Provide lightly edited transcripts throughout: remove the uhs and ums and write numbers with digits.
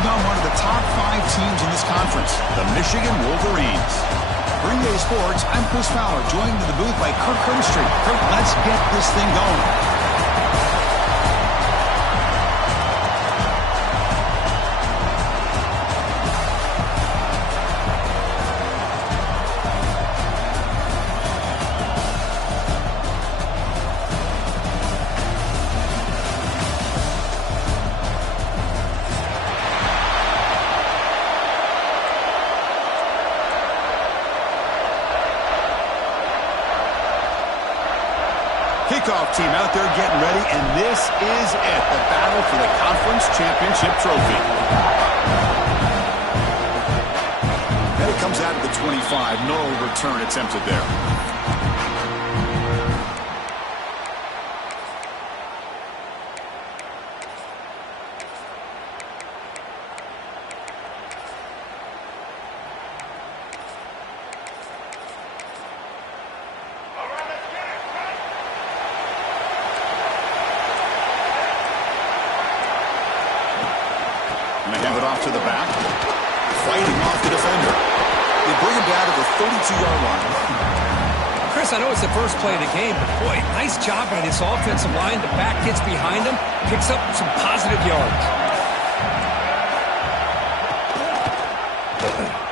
taking on one of the top 5 teams in this conference, the Michigan Wolverines. For EA Sports, I'm Chris Fowler, joined in the booth by Kirk Hermstreet. Kirk, let's get this thing going. Kickoff team out there getting ready, and this is it, the battle for the conference championship trophy. Then it comes out of the 25. No return attempted there. Hand it off to the back. Fighting off the defender. They bring him down to the 32-yard line. Chris, I know it's the first play of the game, but boy, nice job by this offensive line. The back gets behind him, picks up some positive yards.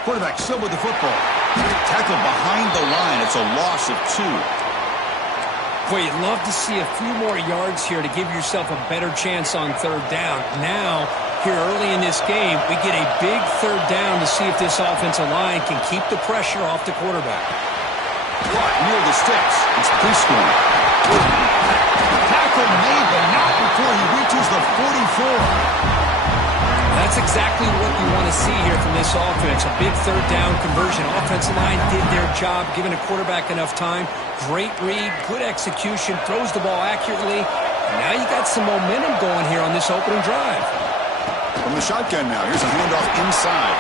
Quarterback still with the football. Tackled behind the line. It's a loss of 2. Boy, you'd love to see a few more yards here to give yourself a better chance on third down. Now, here early in this game, we get a big third down to see if this offensive line can keep the pressure off the quarterback. Caught near the sticks. It's preschool. Tackle made, but not before he reaches the 44. That's exactly what you want to see here from this offense. A big third down conversion. Offensive line did their job, giving a quarterback enough time. Great read, good execution, throws the ball accurately. And now you got some momentum going here on this opening drive. From the shotgun now, here's a handoff inside.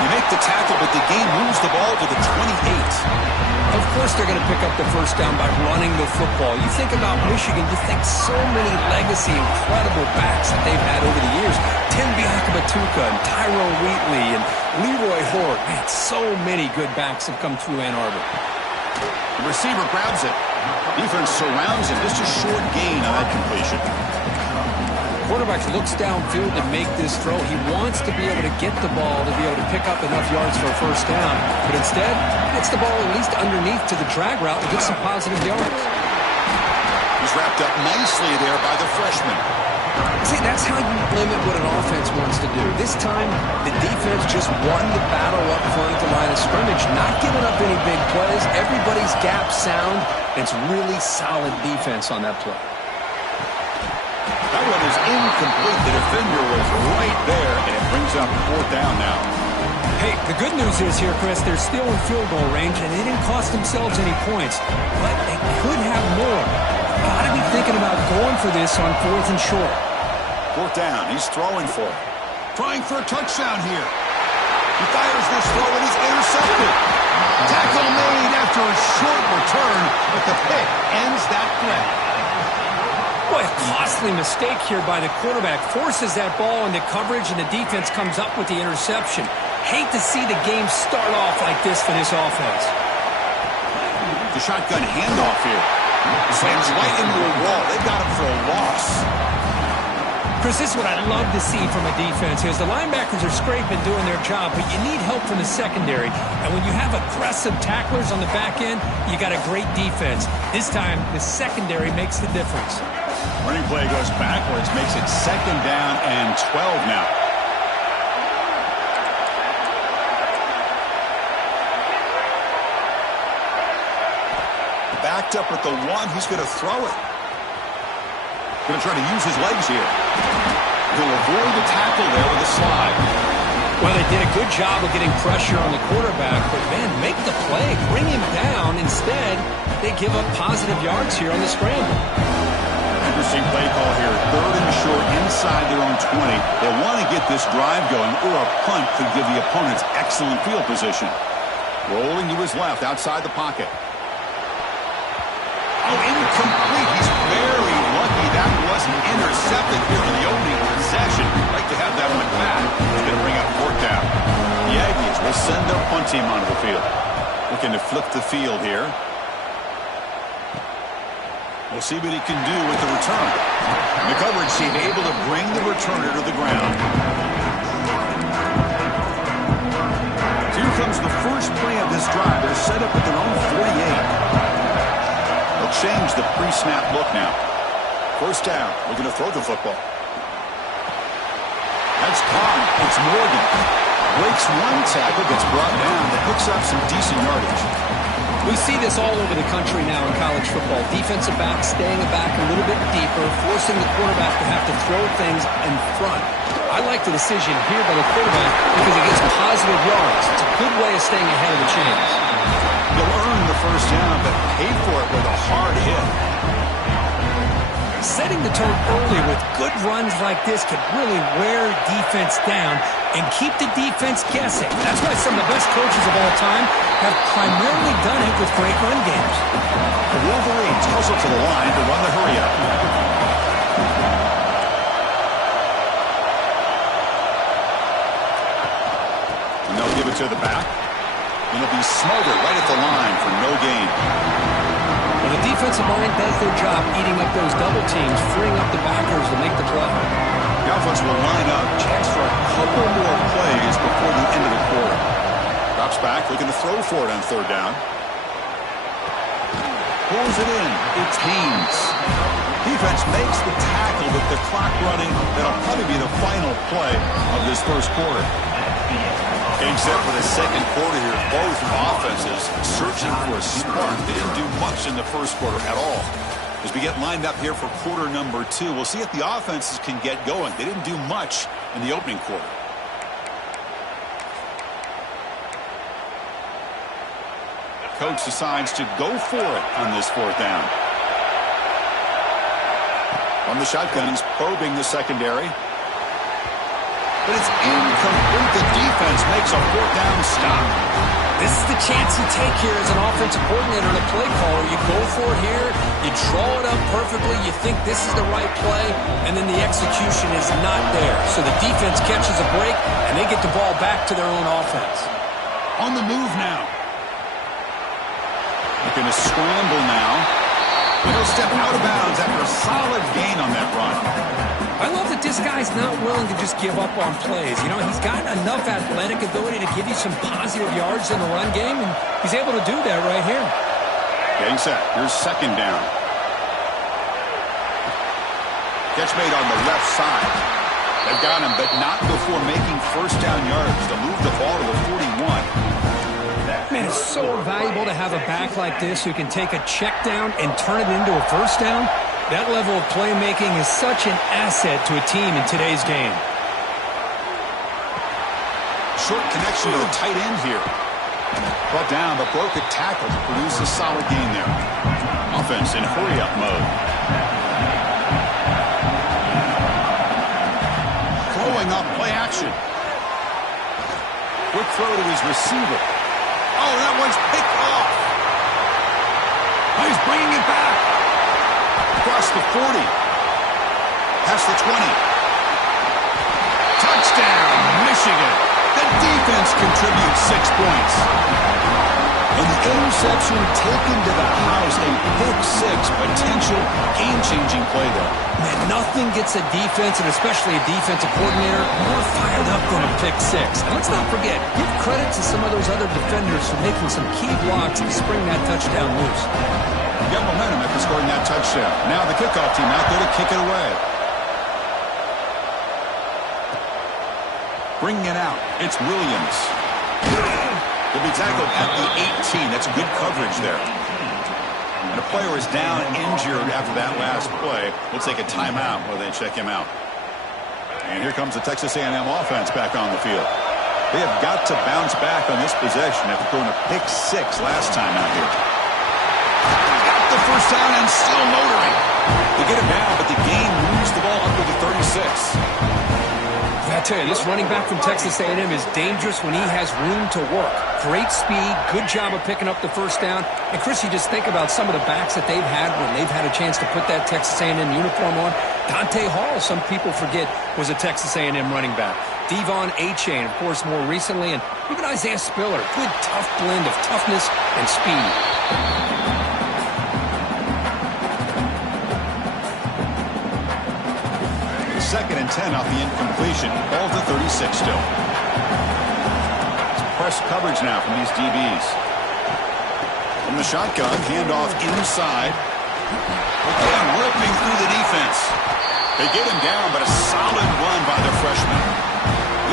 You make the tackle, but the game moves the ball to the 28. Of course they're going to pick up the first down by running the football. You think about Michigan, you think so many legacy, incredible backs that they've had over the years. Tim Biakabatuka and Tyrone Wheatley and Leroy Hort. Man, so many good backs have come through Ann Arbor. The receiver grabs it. Defense surrounds him. Just a short gain on that completion. Quarterback looks downfield to make this throw. He wants to be able to get the ball to be able to pick up enough yards for a first down. But instead, gets the ball at least underneath to the drag route and gets some positive yards. He's wrapped up nicely there by the freshman. See, that's how you limit what an offense wants to do. This time, the defense just won the battle up front at the line of scrimmage, not giving up any big plays. Everybody's gap sound. It's really solid defense on that play. That one is incomplete. The defender was right there, and it brings up 4th down now. Hey, the good news is here, Chris, they're still in field goal range, and they didn't cost themselves any points. But they could have more. Got to be thinking about going for this on 4th and short. 4th down. He's throwing for it. Trying for a touchdown here. He fires this throw, and he's intercepted. Tackle made after a short return, but the pick ends that threat. Boy, a costly mistake here by the quarterback. Forces that ball into coverage, and the defense comes up with the interception. Hate to see the game start off like this for this offense. The shotgun handoff here. Slams right into a wall. They got him for a loss. Chris, this is what I love to see from a defense. Is the linebackers are scraping, doing their job, but you need help from the secondary. And when you have aggressive tacklers on the back end, you got a great defense. This time, the secondary makes the difference. Running play goes backwards, makes it 2nd down and 12 now. Backed up at the 1, he's going to throw it. Going to try to use his legs here. He'll avoid the tackle there with a slide. Well, they did a good job of getting pressure on the quarterback, but man, make the play, bring him down. Instead, they give up positive yards here on the scramble. Interesting play call here. 3rd and short inside their own 20. They want to get this drive going, or a punt could give the opponents excellent field position. Rolling to his left outside the pocket. Oh, incomplete. He's very lucky that wasn't intercepted here in the opening possession. Like to have that looking to flip the field here. We'll see what he can do with the return. And the coverage team able to bring the returner to the ground. Here comes the first play of this drive. They're set up at their own 48. They'll change the pre-snap look now. First down. We're going to throw the football. That's caught. It's Morgan. Breaks one tackle, gets brought down, but picks up some decent yardage. We see this all over the country now in college football. Defensive backs staying back a little bit deeper, forcing the quarterback to have to throw things in front. I like the decision here by the quarterback because it gets positive yards. It's a good way of staying ahead of the chains. You'll earn the first down, but pay for it with a hard hit. Setting the tone early with good runs like this can really wear defense down and keep the defense guessing. That's why some of the best coaches of all time have primarily done it with great run games. The Wolverines hustle to the line to run the hurry-up. And they'll give it to the back. And it'll be smothered right at the line for no gain. Well, the defensive line does their job eating up those double teams, freeing up the backers to make the play. The offense will line up, chance for a couple more plays before the end of the quarter. Drops back, looking to throw for it on third down. Pulls it in. It's Haynes. Defense makes the tackle with the clock running. That'll probably be the final play of this first quarter. Getting set for the second quarter here. Both offenses searching for a spark. They didn't do much in the first quarter at all. As we get lined up here for quarter number 2, we'll see if the offenses can get going. They didn't do much in the opening quarter. Coach decides to go for it on this fourth down. On the shotgun, he's probing the secondary. But it's incomplete. The defense makes a fourth down stop. This is the chance you take here as an offensive coordinator and a play caller. You go for it here. You draw it up perfectly. You think this is the right play, and then the execution is not there. So the defense catches a break, and they get the ball back to their own offense. On the move now. They're going to scramble now. He'll step out of bounds after a solid gain on that run. I love that this guy's not willing to just give up on plays. You know, he's got enough athletic ability to give you some positive yards in the run game, and he's able to do that right here. Getting set. Here's second down. Catch made on the left side. They've got him, but not before making first down yards to move the ball to the 41. Man, it's so valuable to have a back like this who can take a check down and turn it into a first down. That level of playmaking is such an asset to a team in today's game. Short connection to the tight end here. Brought down, but broke a tackle to produce a solid gain there. Offense in hurry-up mode. Throwing up play action. Quick throw to his receiver. Oh, that one's picked off. Oh, he's bringing it back. Across the 40. Past the 20. Touchdown, Michigan. The defense contributes 6 points. And the interception taken to the house. A pick-6 potential game-changing play there. Man, nothing gets a defense, and especially a defensive coordinator, more fired up than a pick-6. And let's not forget, give credit to some of those other defenders for making some key blocks to spring that touchdown loose. Got momentum after scoring that touchdown. Now the kickoff team out there to kick it away. Bringing it out, it's Williams. He'll be tackled at the 18. That's good coverage there. And a player is down injured after that last play. We'll take a timeout while they check him out. And here comes the Texas A&M offense back on the field. They have got to bounce back on this possession after throwing a pick-6 last time out here. Got the first down and still motoring. They get him down, but the game moves the ball up to the 36. I tell you, this running back from Texas A&M is dangerous when he has room to work. Great speed, good job of picking up the first down. And, Chris, you just think about some of the backs that they've had when they've had a chance to put that Texas A&M uniform on. Dante Hall, some people forget, was a Texas A&M running back. Devon Achane, of course, more recently. And Even Isaiah Spiller, good tough blend of toughness and speed. Second and 10 off the incompletion. Ball to 36 still. It's press coverage now from these DBs. From the shotgun, handoff inside. Again, ripping through the defense. They get him down, but a solid run by the freshman.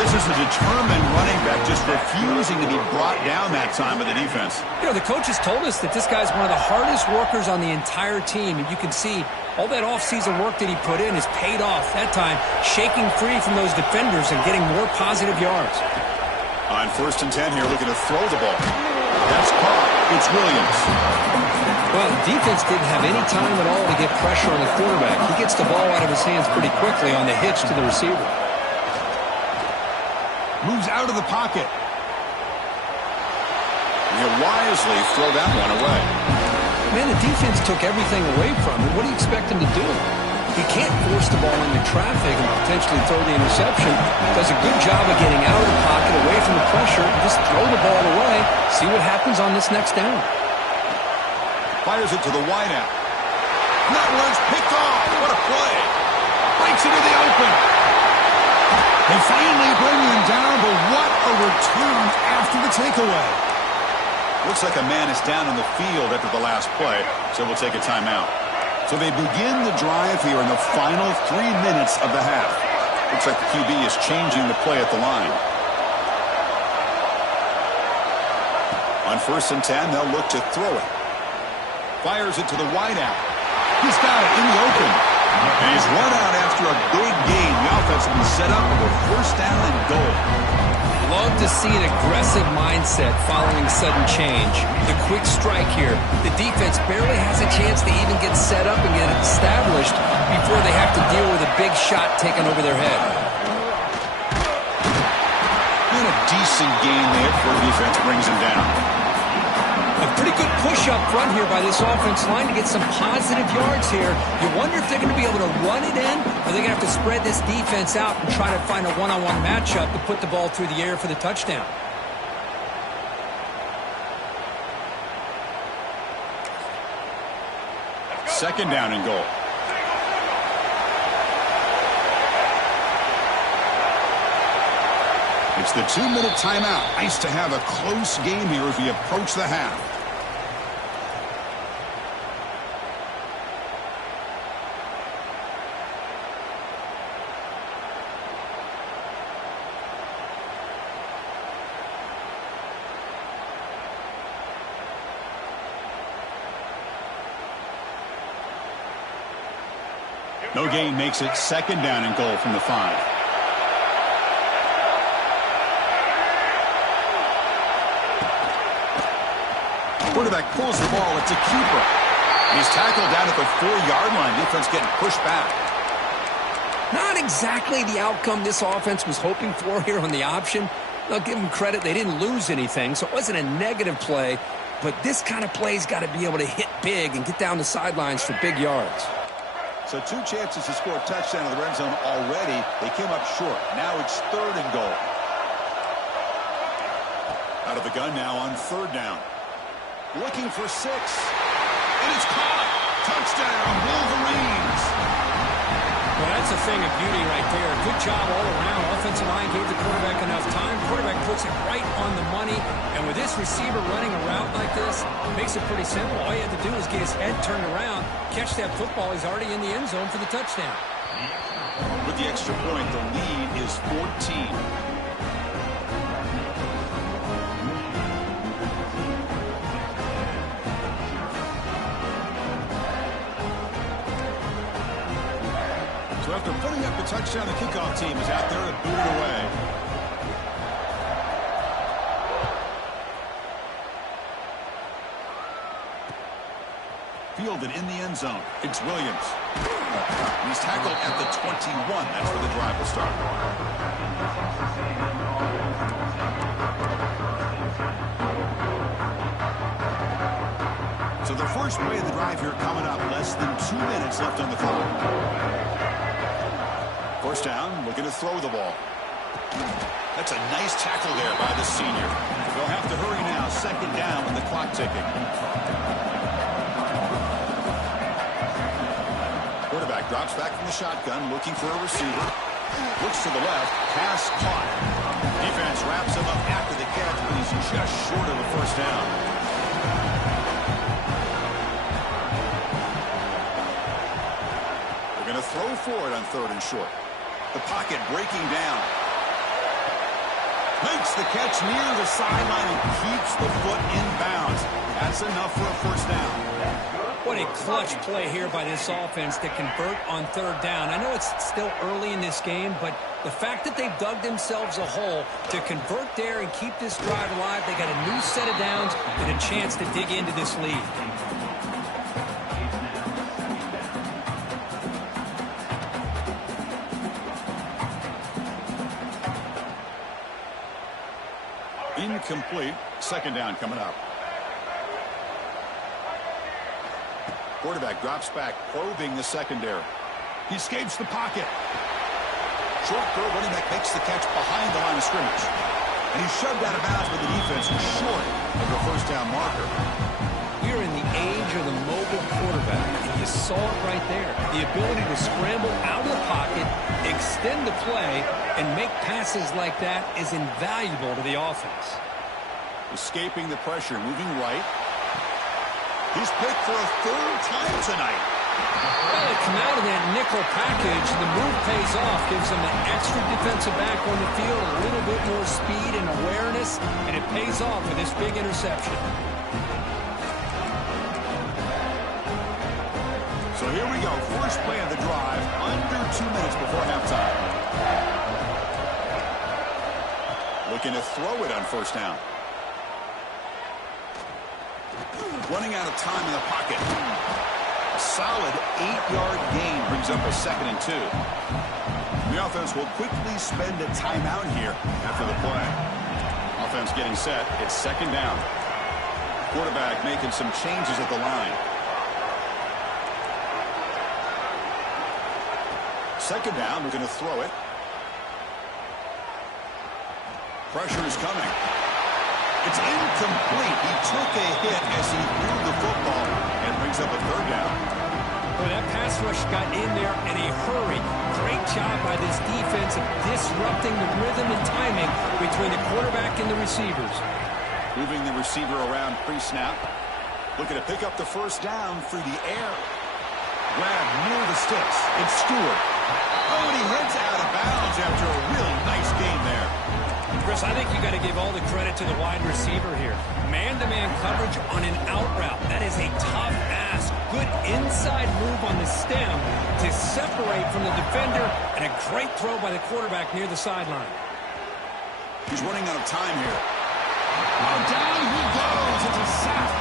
This is a determined running back just refusing to be brought down that time by the defense. You know, the coaches told us that this guy's one of the hardest workers on the entire team, and you can see all that offseason work that he put in has paid off. That time, shaking free from those defenders and getting more positive yards. On 1st and 10 here, looking to throw the ball. That's caught. It's Williams. Well, defense didn't have any time at all to get pressure on the quarterback. He gets the ball out of his hands pretty quickly on the hitch to the receiver. Moves out of the pocket. He'll wisely throw that one away. Man, the defense took everything away from him. What do you expect him to do? He can't force the ball into traffic and potentially throw the interception. Does a good job of getting out of the pocket, away from the pressure, just throw the ball away, see what happens on this next down. Fires it to the wideout. That one's picked off. What a play. Breaks into the open. They finally bring him down, but what a return after the takeaway. Looks like a man is down on the field after the last play, so we'll take a timeout. So they begin the drive here in the final 3 minutes of the half. Looks like the QB is changing the play at the line. On 1st and 10, they'll look to throw it. Fires it to the wideout. He's got it in the open. And he's run out after a big gain. The offense will be set up for 1st down and goal. Love to see an aggressive mindset following sudden change. The quick strike here. The defense barely has a chance to even get set up and get it established before they have to deal with a big shot taken over their head. And a decent gain there before the defense brings him down. A pretty good push up front here by this offense line to get some positive yards here. You wonder if they're going to be able to run it in, or they're going to have to spread this defense out and try to find a one-on-one matchup to put the ball through the air for the touchdown. Second down and goal. It's the 2-minute timeout. Nice to have a close game here as we approach the half. No gain makes it 2nd down and goal from the 5. Quarterback pulls the ball. It's a keeper. He's tackled down at the 4-yard line. Defense getting pushed back. Not exactly the outcome this offense was hoping for here on the option. I'll give them credit. They didn't lose anything, so it wasn't a negative play. But this kind of play's got to be able to hit big and get down the sidelines for big yards. So 2 chances to score a touchdown in the red zone already. They came up short. Now it's 3rd and goal. Out of the gun now on 3rd down. Looking for 6. And it's caught. Touchdown, Wolverines. Well, that's a thing of beauty right there. Good job all around. Offensive line gave the quarterback enough time. Quarterback puts it right on the money. And with this receiver running a route like this, it makes it pretty simple. All you have to do is get his head turned around, catch that football. He's already in the end zone for the touchdown. With the extra point, the lead is 14. So after putting up the touchdown, the kickoff team is out there to boot it away. Fielded in the end zone. It's Williams. He's tackled at the 21. That's where the drive will start. So the first play of the drive here coming up. Less than 2 minutes left on the clock. First down, looking to throw the ball. That's a nice tackle there by the senior. They'll have to hurry now. Second down with the clock ticking. Quarterback drops back from the shotgun, looking for a receiver. Looks to the left. Pass caught. Defense wraps him up after the catch, but he's just short of a first down. They're going to throw for it on 3rd and short. The pocket breaking down. Makes the catch near the sideline and keeps the foot in bounds. That's enough for a first down. What a clutch play here by this offense to convert on 3rd down. I know it's still early in this game, but the fact that they've dug themselves a hole to convert there and keep this drive alive, they got a new set of downs and a chance to dig into this lead. Incomplete. Second down coming up. Quarterback drops back, probing the secondary. He escapes the pocket. Short throw, running back makes the catch behind the line of scrimmage. And he's shoved out of bounds with the defense short of the first down marker. We're in the age of the mobile quarterback, and you saw it right there. The ability to scramble out of the pocket, extend the play, and make passes like that is invaluable to the offense. Escaping the pressure, moving right. He's picked for a 3rd time tonight. Well, they come out of that nickel package. The move pays off, gives them an extra defensive back on the field, a little bit more speed and awareness, and it pays off with this big interception. So here we go. First play of the drive, under 2 minutes before halftime. Looking to throw it on first down. Running out of time in the pocket. A solid 8-yard gain brings up a 2nd and 2. The offense will quickly spend a timeout here after the play. Offense getting set. It's 2nd down. Quarterback making some changes at the line. 2nd down, we're going to throw it. Pressure is coming. It's incomplete. He took a hit as he threw the football and brings up a 3rd down. Well, that pass rush got in there in a hurry. Great job by this defense of disrupting the rhythm and timing between the quarterback and the receivers. Moving the receiver around pre-snap. Looking to pick up the first down through the air. Grab near the sticks. It's Stewart. Oh, and he heads out of bounds after a really nice game there. Chris, I think you got to give all the credit to the wide receiver here. Man-to-man coverage on an out route. That is a tough ask. Good inside move on the stem to separate from the defender, and a great throw by the quarterback near the sideline. He's running out of time here. Oh, down he goes. It's a sack.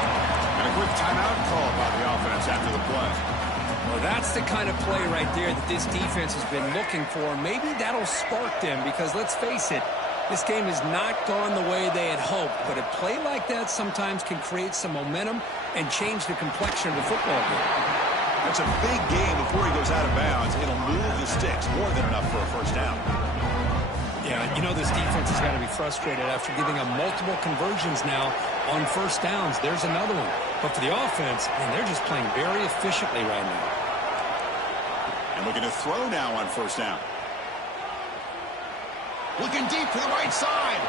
And a quick timeout called by the offense after the play. Well, that's the kind of play right there that this defense has been looking for. Maybe that'll spark them because, let's face it, this game has not gone the way they had hoped, but a play like that sometimes can create some momentum and change the complexion of the football game. That's a big game before he goes out of bounds. It'll move the sticks more than enough for a first down. Yeah, you know this defense has got to be frustrated after giving them multiple conversions now on first downs. There's another one. But for the offense, man, they're just playing very efficiently right now. And looking to throw now on first down. Looking deep to the right side.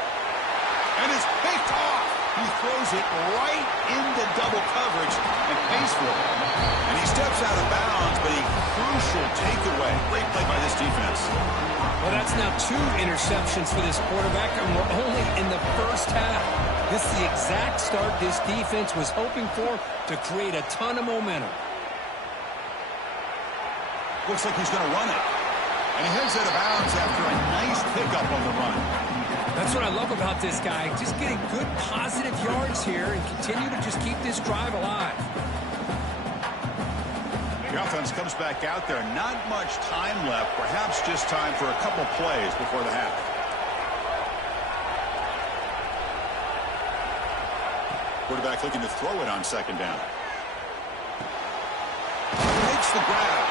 And it's picked off. He throws it right into double coverage and pays for it. And he steps out of bounds, but a crucial takeaway. Great play by this defense. Well, that's now 2 interceptions for this quarterback, and we're only in the first half. This is the exact start this defense was hoping for to create a ton of momentum. Looks like he's going to run it. And he heads out of bounds after a nice pickup on the run. That's what I love about this guy. Just getting good positive yards here and continue to just keep this drive alive. The offense comes back out there. Not much time left. Perhaps just time for a couple plays before the half. Quarterback looking to throw it on second down. Makes the grab.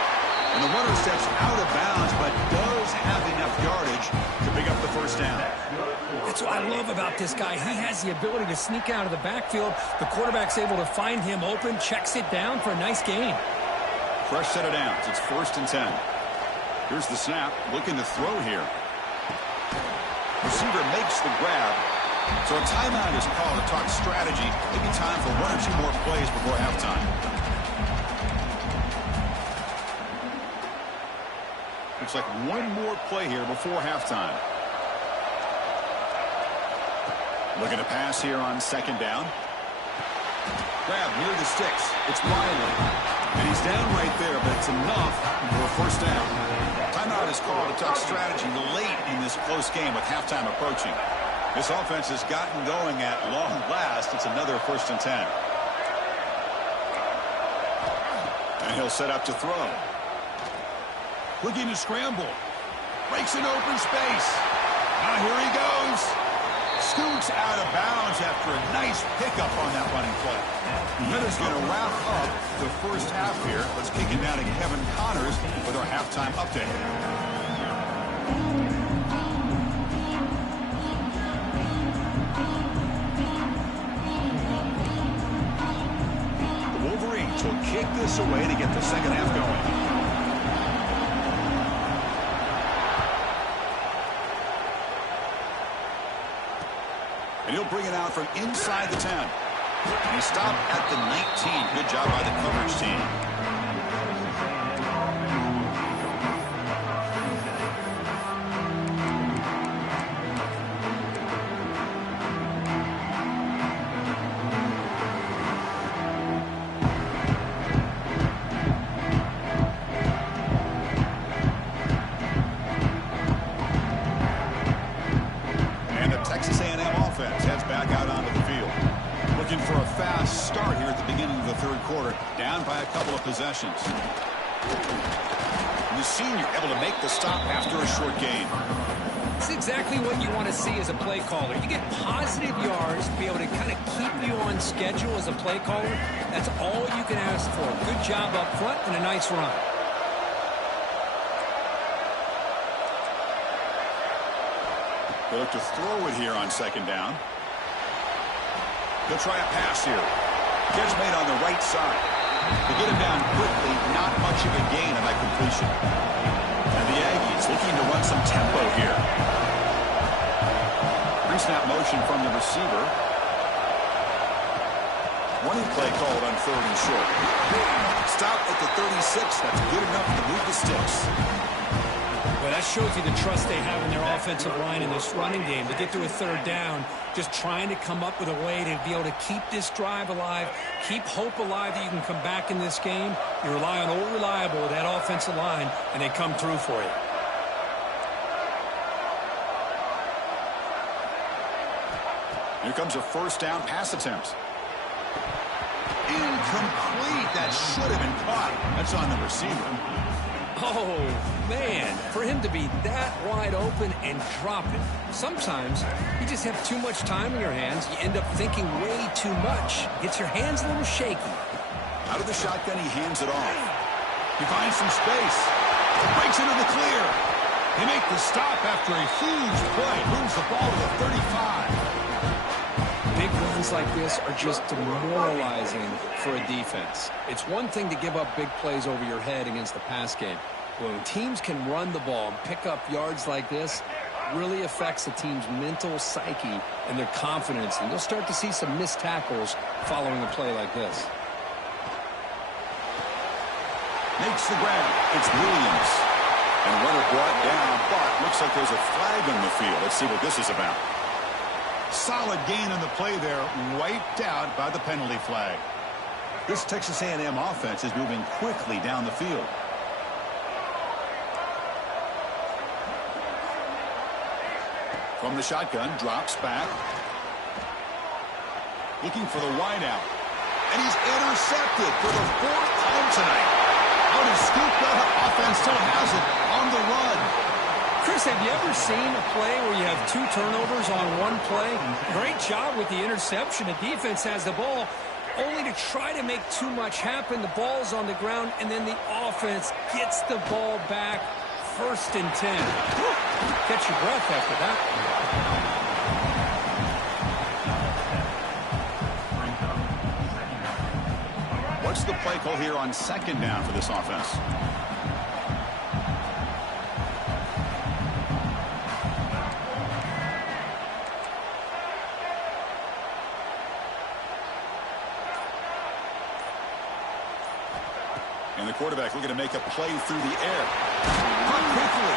And the runner steps out of bounds, but does have enough yardage to pick up the first down. That's what I love about this guy. He has the ability to sneak out of the backfield. The quarterback's able to find him open, checks it down for a nice gain. Fresh set of downs. It's 1st and 10. Here's the snap. Looking to throw here. Receiver makes the grab. So a timeout is called to talk strategy. Maybe time for 1 or 2 more plays before halftime. Looks like 1 more play here before halftime. Looking to pass here on 2nd down. Grab near the sticks. It's Riley. And he's down right there, but it's enough for a 1st down. Timeout is called to talk strategy late in this close game with halftime approaching. This offense has gotten going at long last. It's another 1st and 10. And he'll set up to throw. Looking to scramble. Breaks an open space. Now here he goes. Scoots out of bounds after a nice pickup on that running play. That is going to wrap up the first half here. Let's kick it down to Kevin Connors with our halftime update. The Wolverines will kick this away to get the second half going. And he'll bring it out from inside the 10. And he stopped at the 19. Good job by the coverage team. For a fast start here at the beginning of the 3rd quarter, down by a couple of possessions. And the senior able to make the stop after a short gain. It's exactly what you want to see as a play caller. You get positive yards to be able to kind of keep you on schedule as a play caller. That's all you can ask for. Good job up front and a nice run. They look to throw it here on 2nd down. They'll try a pass here. Catch made on the right side. They get him down quickly, not much of a gain on that completion. And the Aggies looking to run some tempo here. Pre-snap motion from the receiver. Running play called on 3rd and short. Stop at the 36. That's good enough to move the sticks. Well, that shows you the trust they have in their offensive line in this running game. To get to a 3rd down, just trying to come up with a way to be able to keep this drive alive, keep hope alive that you can come back in this game. You rely on Old Reliable with that offensive line, and they come through for you. Here comes a 1st down pass attempt. Incomplete. That should have been caught. That's on the receiver. Oh, man, for him to be that wide open and drop it. Sometimes you just have too much time in your hands. You end up thinking way too much. Gets your hands a little shaky. Out of the shotgun, he hands it off. He finds some space. Breaks into the clear. They make the stop after a huge play. Moves the ball to the 35. Big runs like this are just demoralizing for a defense. It's one thing to give up big plays over your head against the pass game. When teams can run the ball and pick up yards like this, it really affects the team's mental psyche and their confidence. And you'll start to see some missed tackles following a play like this. Makes the grab. It's Williams. And runner brought down, but looks like there's a flag on the field. Let's see what this is about. Solid gain on the play there, wiped out by the penalty flag. This Texas A&M offense is moving quickly down the field. From the shotgun, drops back. Looking for the wideout. And he's intercepted for the 4th time tonight. Out is scooped up. Offense still has it on the run. Chris, have you ever seen a play where you have 2 turnovers on one play? Great job with the interception. The defense has the ball, only to try to make too much happen. The ball's on the ground, and then the offense gets the ball back, 1st and 10. Whew. Catch your breath after that. What's the play call here on 2nd down for this offense? And the quarterback looking to make a play through the air. Caught quickly.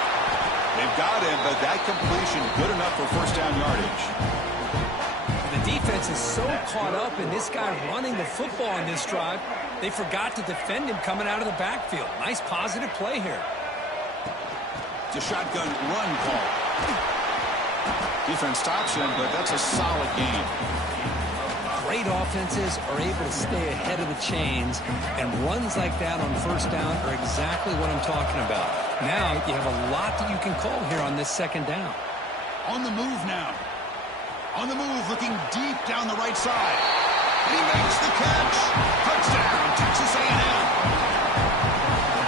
They've got him, but that completion good enough for 1st down yardage. The defense is so caught up in this guy running the football on this drive, they forgot to defend him coming out of the backfield. Nice positive play here. It's a shotgun run call. Defense stops him, but that's a solid game. Great offenses are able to stay ahead of the chains, and runs like that on 1st down are exactly what I'm talking about. Now you have a lot that you can call here on this 2nd down. On the move now. On the move, looking deep down the right side. And he makes the catch. Touchdown, Texas A&M.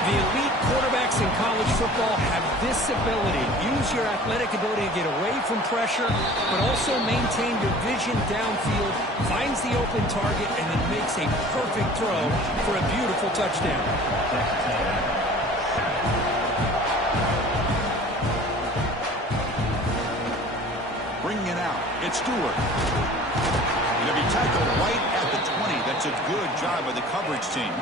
The elite quarterbacks in college football have this ability. Use your athletic ability to get away from pressure, but also maintain your vision downfield, finds the open target, and then makes a perfect throw for a beautiful touchdown. Bringing it out. It's Stewart. He'll be tackled right at the 20. That's a good job by the coverage team.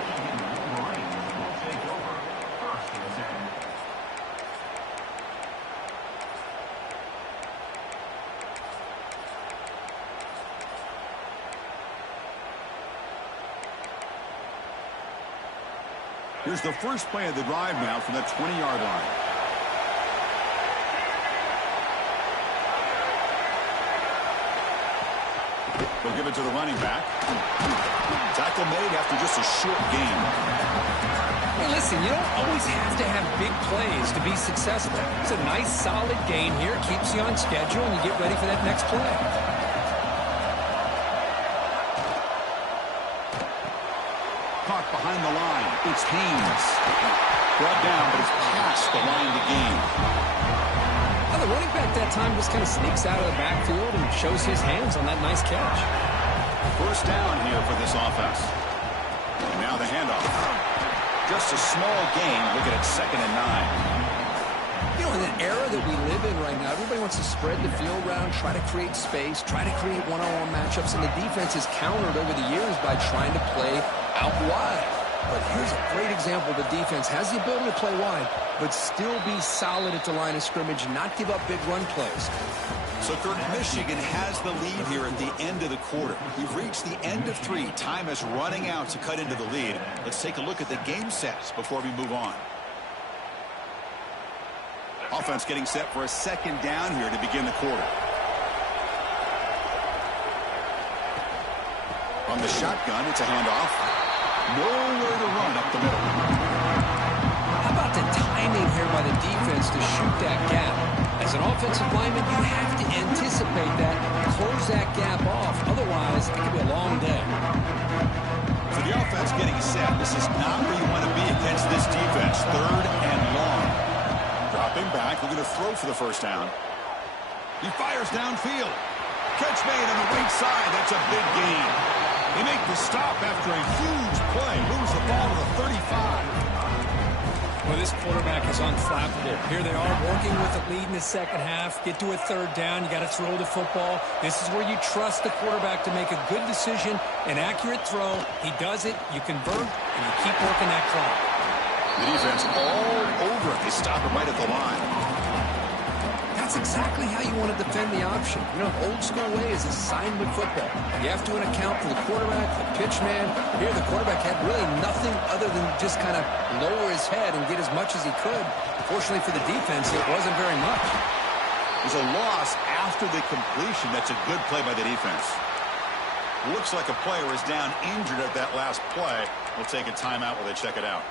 Here's the first play of the drive now from the 20-yard line. They'll give it to the running back. Tackle made after just a short gain. Hey, listen, you don't always have to have big plays to be successful. It's a nice, solid gain here. Keeps you on schedule, and you get ready for that next play. Caught behind the line. It's Haynes. Brought down, but it's past the line to gain. Well, the running back that time just kind of sneaks out of the backfield and shows his hands on that nice catch. 1st down here for this offense. And now the handoff. Just a small gain. Look at it, 2nd and 9. You know, in the era that we live in right now, everybody wants to spread the field around, try to create space, try to create one-on-one matchups, and the defense is countered over the years by trying to play out wide. But here's a great example. The defense has the ability to play wide, but still be solid at the line of scrimmage, not give up big run plays. So, Kurt, Michigan has the lead here at the end of the quarter. We've reached the end of 3. Time is running out to cut into the lead. Let's take a look at the game sets before we move on. Offense getting set for a 2nd down here to begin the quarter. On the shotgun, it's a handoff. Nowhere to run up the middle. How about the timing here by the defense to shoot that gap? As an offensive lineman, you have to anticipate that, close that gap off. Otherwise, it could be a long day. For the offense getting set, this is not where you want to be against this defense. 3rd and long. Dropping back, looking to throw for the 1st down. He fires downfield. Catch made on the right side. That's a big gain. They make the stop after a huge play. Moves the ball to the 35. Well, this quarterback is unflappable. Here they are working with the lead in the 2nd half. Get to a 3rd down. You got to throw the football. This is where you trust the quarterback to make a good decision, an accurate throw. He does it. You convert, and you keep working that clock. The defense all over it. They stop it right at the line. That's exactly how you want to defend the option. You know, old school way is assignment football. You have to account for the quarterback, the pitch man. Here, the quarterback had really nothing other than just kind of lower his head and get as much as he could. Fortunately for the defense, it wasn't very much. There's a loss after the completion. That's a good play by the defense. Looks like a player is down injured at that last play. We'll take a timeout while they check it out.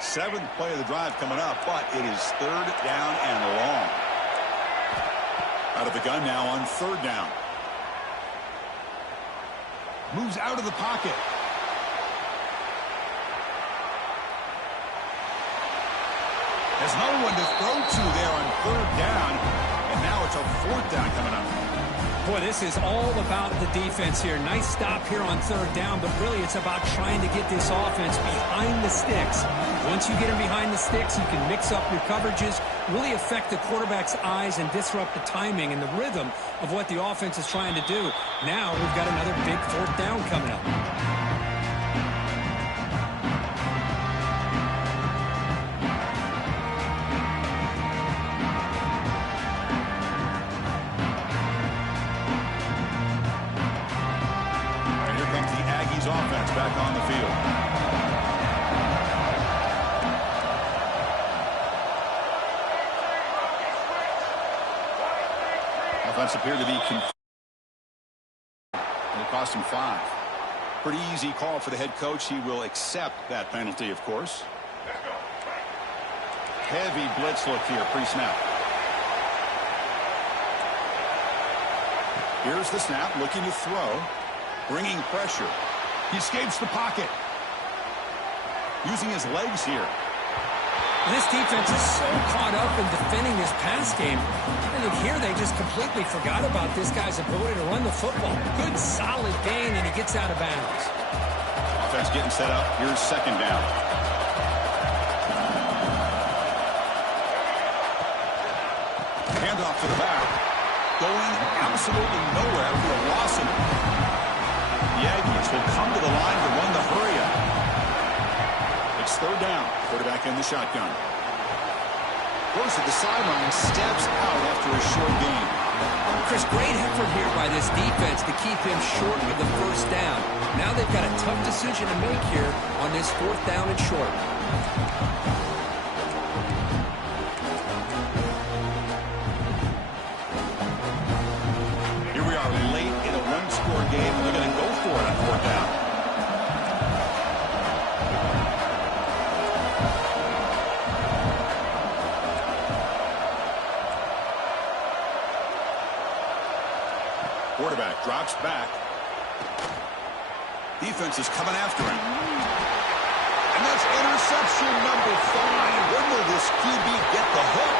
Seventh play of the drive coming up, but it is 3rd down and long. Out of the gun now on third down. Moves out of the pocket. There's no one to throw to there on third down. And now it's a fourth down coming up. Boy, this is all about the defense here. Nice stop here on third down, but really it's about trying to get this offense behind the sticks. Once you get them behind the sticks, you can mix up your coverages, really affect the quarterback's eyes and disrupt the timing and the rhythm of what the offense is trying to do. Now we've got another big fourth down coming up. Offense back on the field. Offense appeared to be confused. It'll cost him 5. Pretty easy call for the head coach. He will accept that penalty, of course. Heavy blitz look here, pre-snap. Here's the snap, looking to throw, bringing pressure. He escapes the pocket. Using his legs here. This defense is so caught up in defending this pass game. I think here they just completely forgot about this guy's ability to run the football. Good, solid gain, and he gets out of bounds. Offense getting set up. Here's second down. Handoff to the back. Going absolutely nowhere for a loss of it. The Aggies will come to the line to run the hurry-up. It's third down. Quarterback in the shotgun. Goes to the sideline, steps out after a short gain. Chris, great effort here by this defense to keep him short of the first down. Now they've got a tough decision to make here on this fourth down and short. Here we are late in a one-score game. They're going to go for it on fourth down. Quarterback drops back. Defense is coming after him. And that's interception number 5. When will this QB get the hook?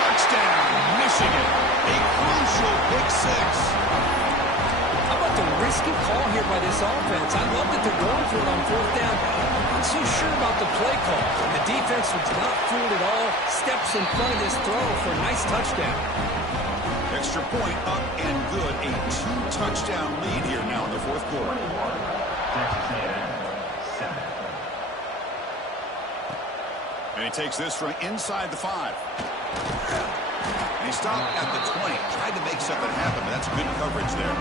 Touchdown, Michigan. A crucial pick 6. How about the risky call here by this offense? I love that they're going for it on fourth down. I'm not so sure about the play call. The defense was not fooled at all. Steps in front of this throw for a nice touchdown. Extra point up and good. A 2-touchdown lead here now in the fourth quarter. And he takes this from inside the 5. And he stopped at the 20. Tried to make something happen, but that's good coverage there.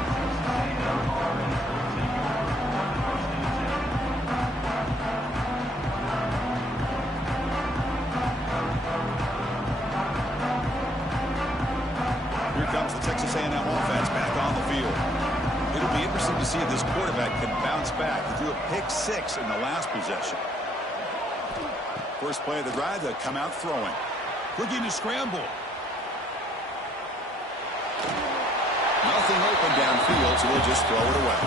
Here comes the Texas A&M offense back on the field. It'll be interesting to see if this quarterback can bounce back. He threw a pick 6 in the last possession. First play of the drive, they'll come out throwing. Looking to scramble. Nothing open downfield, so we'll just throw it away.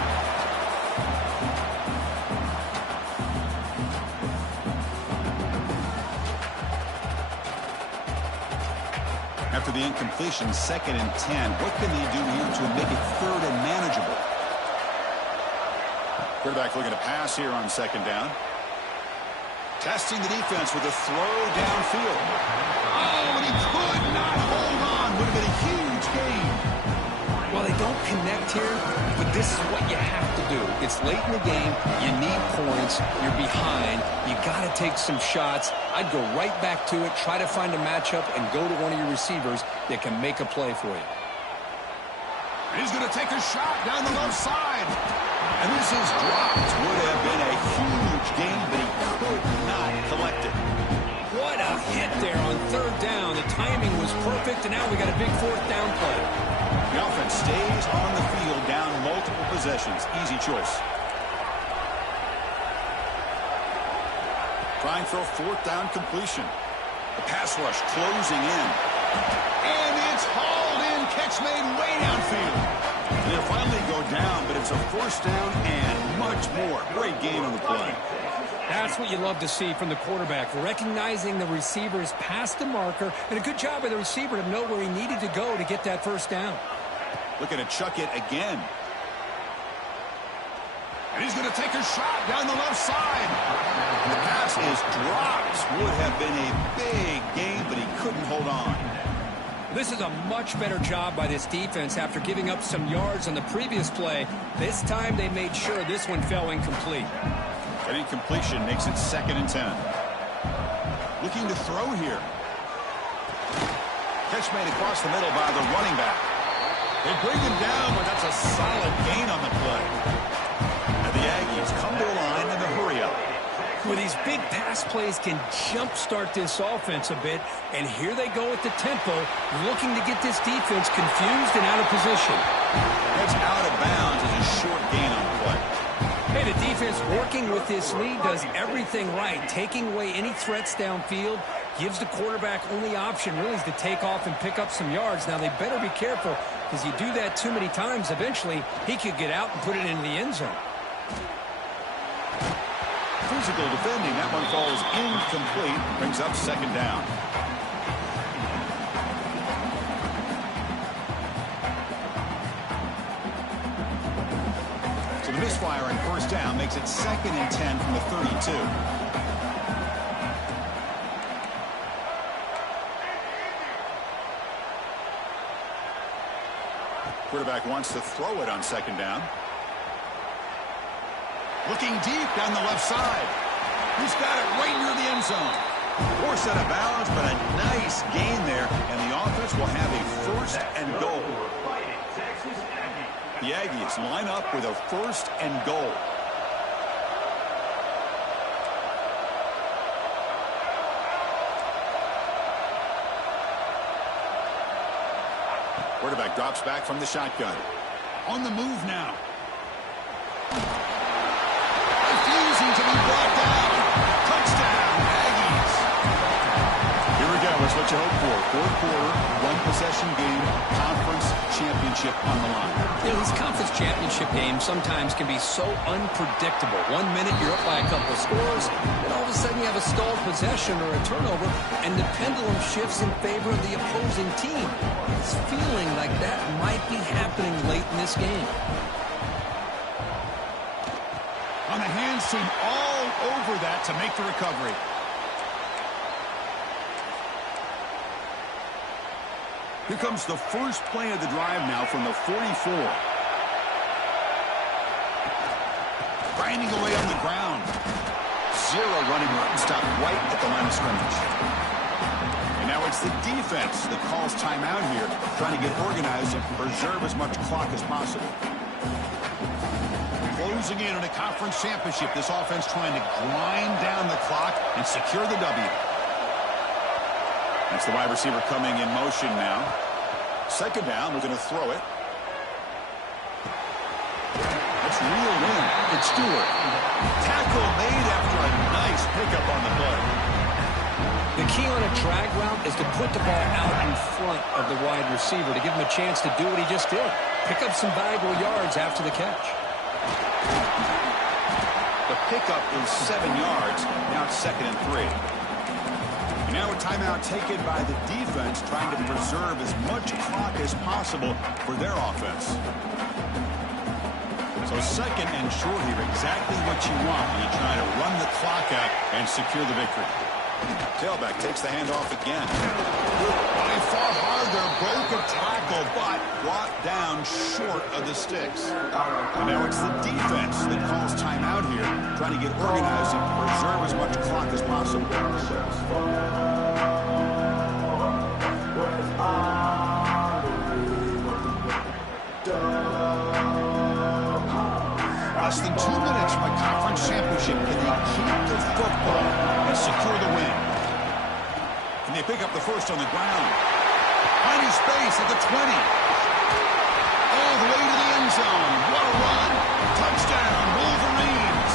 After the incompletion, 2nd and 10. What can they do here to make it 3rd and manageable? Quarterback looking to pass here on 2nd down. Testing the defense with a throw downfield. Oh, and he could not hold on. Would have been a huge gain. Well, they don't connect here, but this is what you have to do. It's late in the game. You need points. You're behind. You got to take some shots. I'd go right back to it, try to find a matchup, and go to one of your receivers that can make a play for you. He's going to take a shot down the left side. And this is dropped. Would have been a huge gain, but he could not collect it. What a hit there on 3rd down. The timing was perfect, and now we got a big 4th down play. The offense stays on the field, down multiple possessions. Easy choice. Trying for a 4th down completion. The pass rush closing in. And it's hauled in. Catch made way downfield. They'll finally go down, but it's a first down and much more. Great gain on the play. That's what you love to see from the quarterback, recognizing the receiver's past the marker, and a good job by the receiver to know where he needed to go to get that first down. Looking to chuck it again. And he's going to take a shot down the left side. And the pass is dropped. Would have been a big gain, but he couldn't hold on. This is a much better job by this defense after giving up some yards on the previous play. This time they made sure this one fell incomplete. That incompletion makes it 2nd and 10. Looking to throw here. Catch made across the middle by the running back. They bring him down, but that's a solid gain on the play. And the Aggies come to a line in the hurry-up. With these big pass plays can jumpstart this offense a bit, and here they go at the tempo, looking to get this defense confused and out of position. That's out of bounds as a short gain on the play. Hey, the defense working with this lead does everything right, taking away any threats downfield, gives the quarterback only option really is to take off and pick up some yards. Now, they better be careful because you do that too many times, eventually he could get out and put it into the end zone. Physical defending. That one falls incomplete. Brings up 2nd down. So the misfire on 1st down makes it 2nd and 10 from the 32. Quarterback wants to throw it on 2nd down. Looking deep down the left side. He's got it right near the end zone. Forced out of bounds, but a nice gain there, and the offense will have a 1st and goal. The Aggies line up with a 1st and goal. Quarterback drops back from the shotgun. On the move now. Refusing to be brought down. Touchdown, Aggies. Here we go. That's what you hope for. 4th quarter, 1-possession game, conference championship on the line. You know, these conference championship games sometimes can be so unpredictable. 1 minute you're up by a couple of scores, then all of a sudden you have a stalled possession or a turnover, and the pendulum shifts in favor of the opposing team. It's feeling like that might be happening late in this game. On the hands team all over that to make the recovery. Here comes the first play of the drive now from the 44. Grinding away on the ground. 0 running route and stop right at the line of scrimmage. And now it's the defense that calls timeout here, trying to get organized and preserve as much clock as possible. Closing in on a conference championship, this offense trying to grind down the clock and secure the W. That's the wide receiver coming in motion now. 2nd down, we're going to throw it. That's reeled in. It's Stewart. Tackle made after a nice pickup on the play. The key on a drag route is to put the ball out in front of the wide receiver to give him a chance to do what he just did. Pick up some valuable yards after the catch. The pickup is 7 yards. Now it's 2nd and 3. And now a timeout taken by the defense, trying to preserve as much clock as possible for their offense. So 2nd and short here, exactly what you want when you try to run the clock out and secure the victory. Tailback takes the handoff again. They fought hard there, broke a tackle, but brought down short of the sticks. And now it's the defense that calls timeout here, trying to get organized and preserve as much clock as possible. Less than 2 minutes from a conference championship. Can they keep the football and secure the win? Can they pick up the first on the ground? Finding space at the 20. All the way to the end zone. What a run. Touchdown, Wolverines.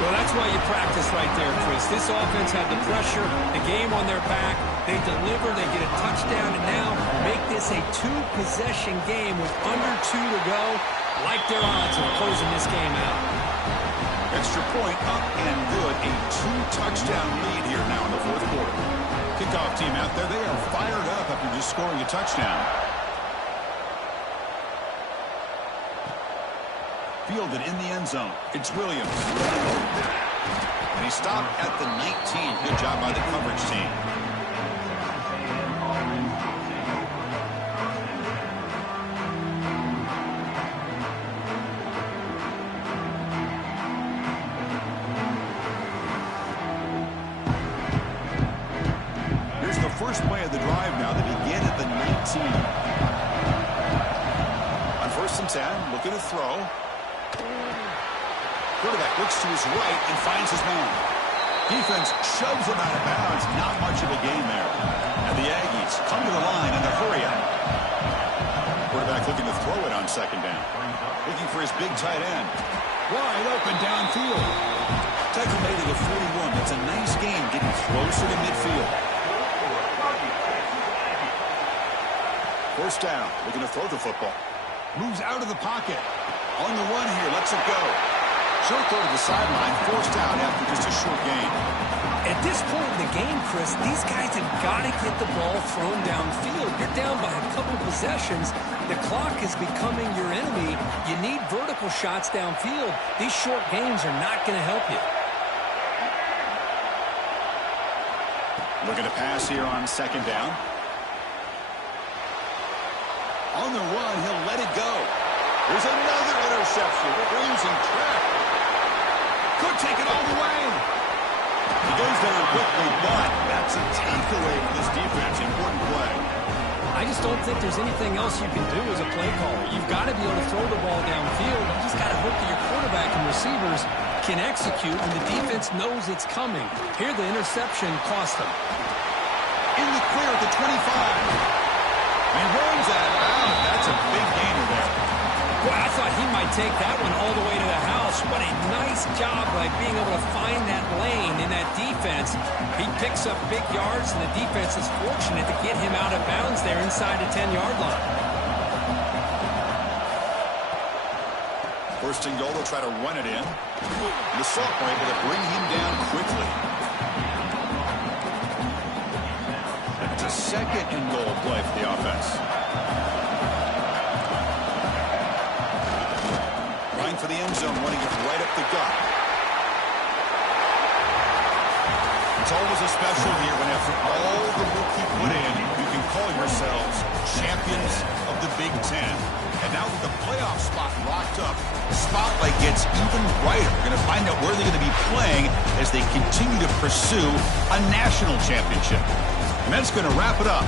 Well, that's why you practice right there, Chris. this. This offense had the pressure, the game on their back. They deliver, they get a touchdown, and now make this a two-possession game with under 2 to go. Like their odds of closing this game out. Extra point up and good. A 2-touchdown lead here now in the fourth quarter. Kickoff team out there. They are fired up after just scoring a touchdown. Fielded in the end zone. It's Williams. And he stopped at the 19. Good job by the coverage team. Here's the first play of the drive now. They begin at the 19. On 1st and 10, looking to throw. Quarterback looks to his right and finds his man. Defense shoves him out of bounds. Not much of a gain there. And the Aggies come to the line in the hurry up. Quarterback looking to throw it on 2nd down. Looking for his big tight end. Wide open downfield. Tackle made at the 41. That's a nice game getting closer to midfield. 1st down. Looking to throw the football. Moves out of the pocket. On the run here. Lets it go. Short throw to the sideline, forced out after just a short gain. At this point in the game, Chris, these guys have got to get the ball thrown downfield. You're down by a couple possessions. The clock is becoming your enemy. You need vertical shots downfield. These short gains are not going to help you. Looking to pass here on 2nd down. On the run, he'll let it go. There's another interception. Losing track. Could take it all the way. He goes down quickly, but that's a takeaway for this defense. Important play. I just don't think there's anything else you can do as a play caller. You've got to be able to throw the ball downfield. You just got to hope that your quarterback and receivers can execute when the defense knows it's coming. Here, the interception cost them. In the clear at the 25. And runs out of bounds. That's a big gainer there. Boy, I thought he might take that one all the way to the house. What a nice job by being able to find that lane in that defense. He picks up big yards, and the defense is fortunate to get him out of bounds there inside the 10-yard line. 1st and goal, they'll try to run it in. The Sophomore able to bring him down quickly. It's a 2nd and goal play for the offense. For the end zone, running it right up the gut. It's always a special year when after all the work you put in, you can call yourselves champions of the Big Ten. And now with the playoff spot locked up, the spotlight gets even brighter. We're going to find out where they're going to be playing as they continue to pursue a national championship. And that's going to wrap it up